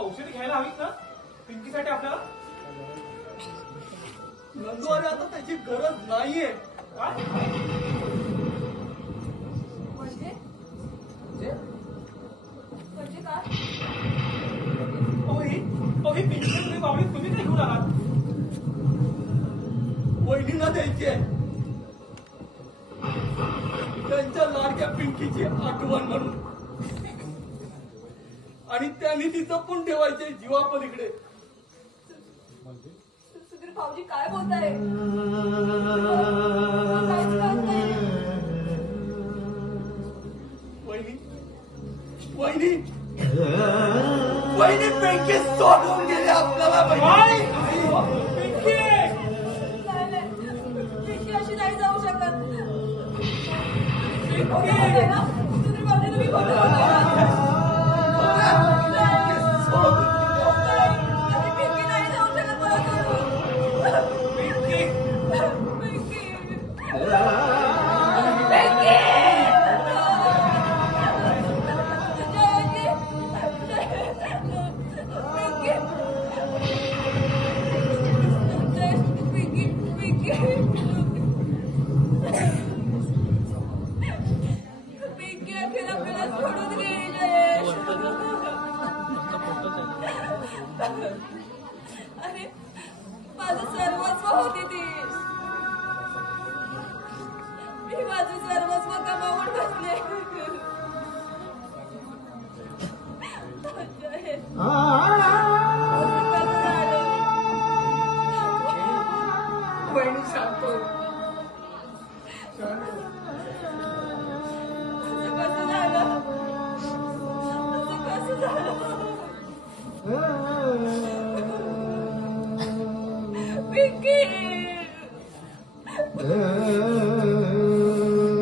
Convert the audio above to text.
औषधी घ्यायला हवीत ना पिंकीसाठी आपल्याला. नंदवारी आता त्याची गरज नाहीये. काय म्हणजे म्हणजे काय? ही पिंकी तुम्ही बावळी तुम्ही काय घेऊन आलात? वहिनीला द्यायची आहे त्यांच्या लाडक्या पिंकीची आठवण म्हणून, आणि त्यांनी ती जपून ठेवायचे जीवापलीकडे. सुधीर भाऊजी काय बोलताय? काहीच कळत नाही. वहिनी वहिनी वहिनी पिंकी सोडून गेले आपल्याला. काय? पिंकी नाही नाही, पिंकी अशी नाही जाऊ शकत. पिंकी! सुधीर भाऊजी तुम्ही खोटं बोलताय. पिंकी नाही जाऊ शकत मला सोडून. पिंकी! पिंकी अखेर आपल्याला सोडून गेली जयेश. अरे माझं सर्वस्व होती ती. मी माझं सर्वस्व गमावून बसले. जयेश, असं कसं झालं? वहिनी शांत हो. असं कसं झालं? असं कसं झालं? पिंकी!